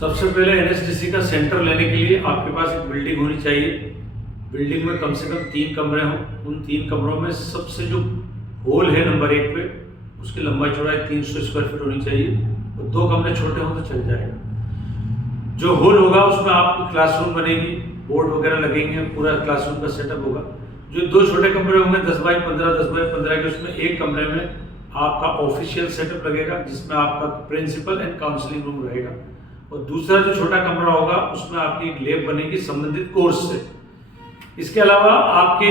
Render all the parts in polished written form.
सबसे पहले एनएसडीसी का सेंटर लेने के लिए आपके पास एक बिल्डिंग होनी चाहिए। बिल्डिंग में कम से कम 3 कमरे हों। उन 3 कमरों में सबसे जो हॉल है नंबर 1 पे, उसकी लंबाई चौड़ाई 300 स्क्वायर फीट होनी चाहिए और 2 कमरे छोटे हों तो चल जाएगा। जो हॉल होगा उसमें आपकी क्लासरूम बनेगी, बोर्ड वगैरह लगेंगे, पूरा क्लासरूम का सेटअप होगा। जो 2 छोटे कमरे होंगे 10 बाई 15 के, उसमें एक कमरे में आपका ऑफिशियल सेटअप लगेगा जिसमें आपका प्रिंसिपल एंड काउंसलिंग रूम रहेगा, और दूसरा जो छोटा कमरा होगा उसमें आपकी एक लैब बनेगी संबंधित कोर्स से। इसके अलावा आपके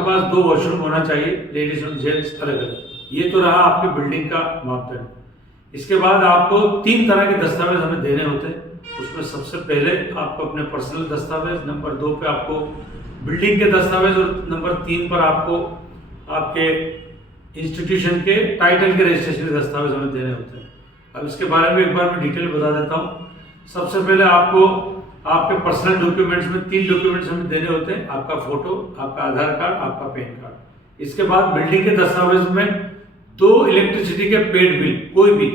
पास 2 वॉशरूम होना चाहिए, लेडीज और जेंट्स अलग अलग। ये तो रहा आपकी बिल्डिंग का मापदंड। इसके बाद आपको 3 तरह के दस्तावेज हमें देने होते हैं। उसमें सबसे पहले आपको अपने पर्सनल दस्तावेज, नंबर 2 पे आपको बिल्डिंग के दस्तावेज, और नंबर 3 पर आपको आपके इंस्टीट्यूशन के टाइटल के रजिस्ट्रेशन के दस्तावेज हमें देने होते हैं। अब इसके बारे में एक बार मैं डिटेल बता देता हूँ। सबसे पहले आपको आपके पर्सनल डॉक्यूमेंट्स में 3 डॉक्यूमेंट्स हमें देने होते हैं, आपका फोटो, आपका आधार कार्ड, आपका पैन कार्ड। इसके बाद बिल्डिंग के दस्तावेज में 2 इलेक्ट्रिसिटी के पेड बिल, कोई भी,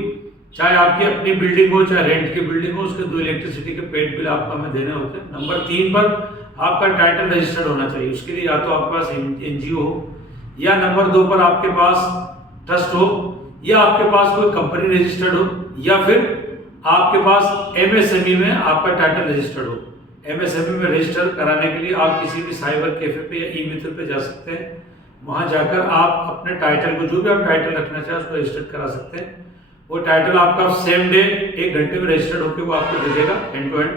चाहे आपकी अपनी बिल्डिंग हो चाहे रेंट की बिल्डिंग हो, उसके 2 इलेक्ट्रिसिटी के पेड बिल आपको हमें देने होते हैं। नंबर 3 पर आपका टाइटल रजिस्टर्ड होना चाहिए। उसके लिए या तो आपके पास एनजीओ हो, या नंबर 2 पर आपके पास ट्रस्ट हो, या आपके पास कोई कंपनी रजिस्टर्ड हो, या फिर आपके पास एमएसएमई में आपका टाइटल रजिस्टर्ड हो। एमएसएमई में रजिस्टर कराने के लिए आप किसी भी साइबर कैफे पे या ई-मित्र पे जा सकते हैं। वहां जाकर आप अपने टाइटल को, जो भी आप टाइटल रखना चाहें, उसको रजिस्टर्ड करा सकते हैं। वो टाइटल आपका सेम डे 1 घंटे में रजिस्टर्ड होकर वो आपको दे देगा एंड टू एंड,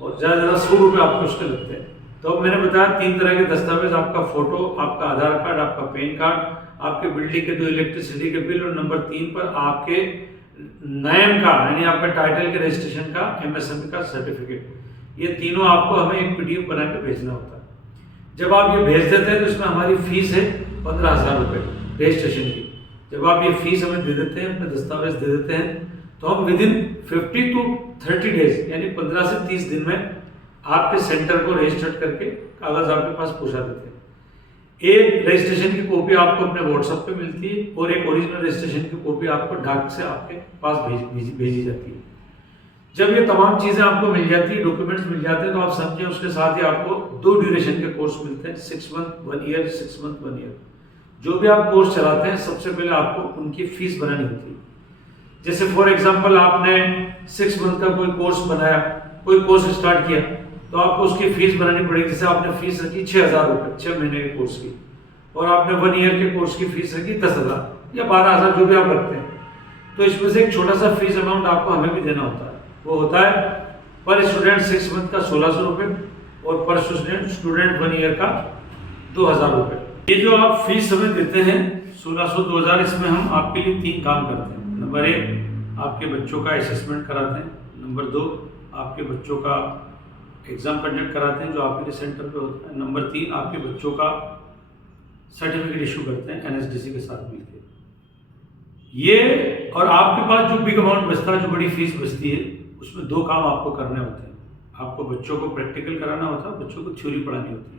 और ज़्यादा 100 रुपये आपको उसके लगते हैं। तो अब मैंने बताया 3 तरह के दस्तावेज, आपका फोटो, आपका आधार कार्ड, आपका पैन कार्ड, आपके बिल्डिंग के 2 इलेक्ट्रिसिटी के बिल, और नंबर 3 पर आपके नाम का, यानी आपके टाइटल के रजिस्ट्रेशन का, एमएसएमई का सर्टिफिकेट। ये तीनों आपको हमें एक पीडीएफ बना के भेजना होता है। जब आप ये भेज देते हैं तो इसमें हमारी फीस है 15,000 रुपये रजिस्ट्रेशन की। जब आप ये फीस हमें दे देते हैं, अपने दस्तावेज दे देते हैं, तो हम विदिन 50 to 30 डेज, यानी 15 से 30 दिन में आपके सेंटर को रजिस्टर्ड करके कागज आपके पास पहुंचा देते हैं। एक रजिस्ट्रेशन की कॉपी आपको अपने व्हाट्सएप पे मिलती है, और एक ओरिजिनल रजिस्ट्रेशन की कॉपी आपको डाक से आपके पास भेजी जाती है। जब ये तमाम चीज़ें आपको मिल जाती है, डॉक्यूमेंट्स मिल जाते हैं, तो आप समझिए उसके साथ ही आपको 2 ड्यूरेशन के कोर्स मिलते हैं, 6 मंथ 1 ईयर, 6 मंथ 1 ईयर। जो भी आप कोर्स चलाते हैं सबसे पहले आपको उनकी फीस बनानी होती है। जैसे फॉर एग्जाम्पल आपने 6 मंथ का कोई कोर्स बनाया, कोई कोर्स स्टार्ट किया, तो आपको उसकी फीस बनानी पड़ेगी। जैसे आपने फीस रखी 6,000 रुपये 6 महीने के कोर्स की, और आपने 1 ईयर के कोर्स की फीस रखी 10,000 या 12,000, जो भी आप रखते हैं, तो इसमें से एक छोटा सा फीस अमाउंट आपको हमें भी देना होता है। वो होता है पर स्टूडेंट 6 मंथ का 1,600 रुपये, और पर स्टूडेंट 1 ईयर का 2,000 रुपये। ये जो आप फीस हमें देते हैं 1,600 2,000, इसमें हम आपके लिए 3 काम करते हैं। नंबर 1, आपके बच्चों का असेसमेंट कराते हैं। नंबर 2, आपके बच्चों का एग्जाम कंडक्ट कराते हैं जो आपके सेंटर पे होता है। नंबर 3, आपके बच्चों का सर्टिफिकेट इशू करते हैं एनएसडीसी के साथ मिलकर। ये, और आपके पास जो बिग अमाउंट बचता है, जो बड़ी फीस बचती है, उसमें 2 काम आपको करने होते हैं। आपको बच्चों को प्रैक्टिकल कराना होता है, बच्चों को थ्योरी पढ़ानी होती है।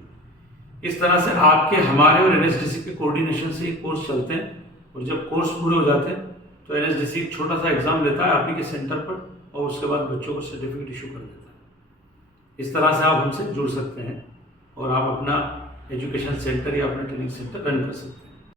इस तरह से आपके, हमारे और एनएसडीसी के कोऑर्डिनेशन से ये कोर्स चलते हैं, और जब कोर्स पूरे हो जाते हैं तो एनएसडीसी एक छोटा सा एग्जाम लेता है आप ही के सेंटर पर, और उसके बाद बच्चों को सर्टिफिकेट इशू कर देता है। इस तरह से आप हमसे जुड़ सकते हैं और आप अपना एजुकेशन सेंटर या अपना ट्रेनिंग सेंटर रन कर सकते हैं।